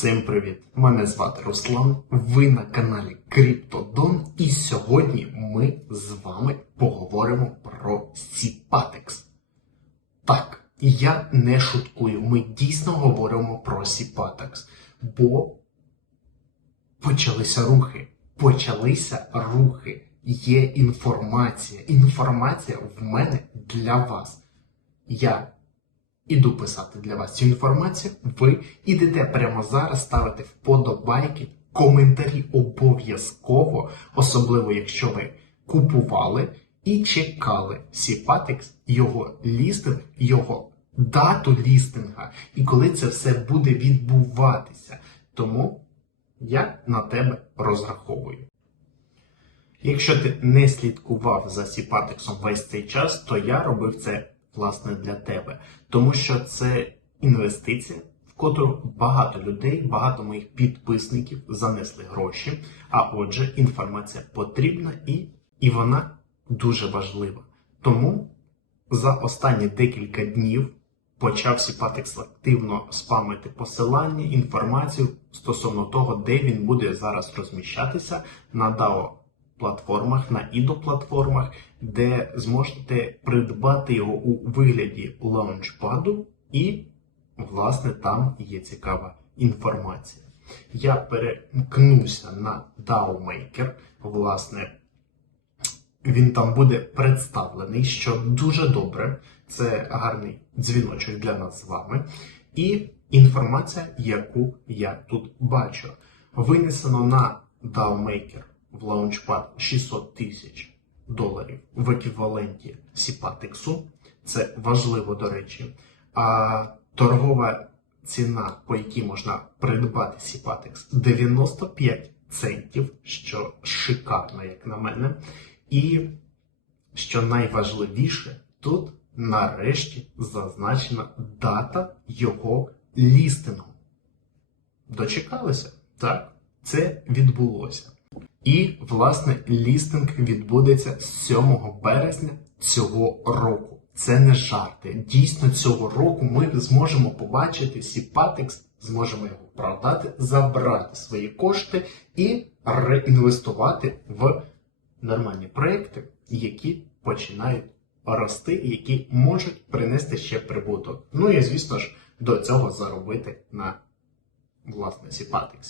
Всім привіт! Мене звати Руслан. Ви на каналі CryptoDon і сьогодні ми з вами поговоримо про Сіпатекс. Так, я не шуткую. Ми дійсно говоримо про Сіпатекс, бо почалися рухи. Почалися рухи. Є інформація. Інформація в мене для вас. Я іду писати для вас цю інформацію. Ви ідете прямо зараз, ставите вподобайки, коментарі обов'язково, особливо якщо ви купували і чекали Сіпатекс, його лістинг, його дату лістинга, і коли це все буде відбуватися. Тому я на тебе розраховую. Якщо ти не слідкував за Сіпатексом весь цей час, то я робив це власне для тебе, тому що це інвестиція, в котру багато людей, багато моїх підписників занесли гроші. А отже, інформація потрібна і, і вона дуже важлива. Тому за останні декілька днів почав Сіпатекс активно спамити посилання, інформацію стосовно того, де він буде зараз розміщатися на DAO платформах, на IDO платформах, де зможете придбати його у вигляді лаунчпаду, і, власне, там є цікава інформація. Я перемкнуся на DAO Maker, власне, він там буде представлений, що дуже добре. Це гарний дзвіночок для нас з вами. І інформація, яку я тут бачу. Винесено на DAO Maker в Launchpad 600 тисяч доларів в еквіваленті Сіпатексу. Це важливо, до речі. А торгова ціна, по якій можна придбати Сіпатекс, 95 центів, що шикарно, як на мене. І що найважливіше, тут нарешті зазначена дата його лістингу. Дочекалися? Так, це відбулося. І, власне, лістинг відбудеться 7 березня цього року. Це не жарти. Дійсно, цього року ми зможемо побачити Сіпатекс, зможемо його продати, забрати свої кошти і реінвестувати в нормальні проекти, які починають рости, які можуть принести ще прибуток. Ну і звісно ж до цього заробити на власне Сіпатексі.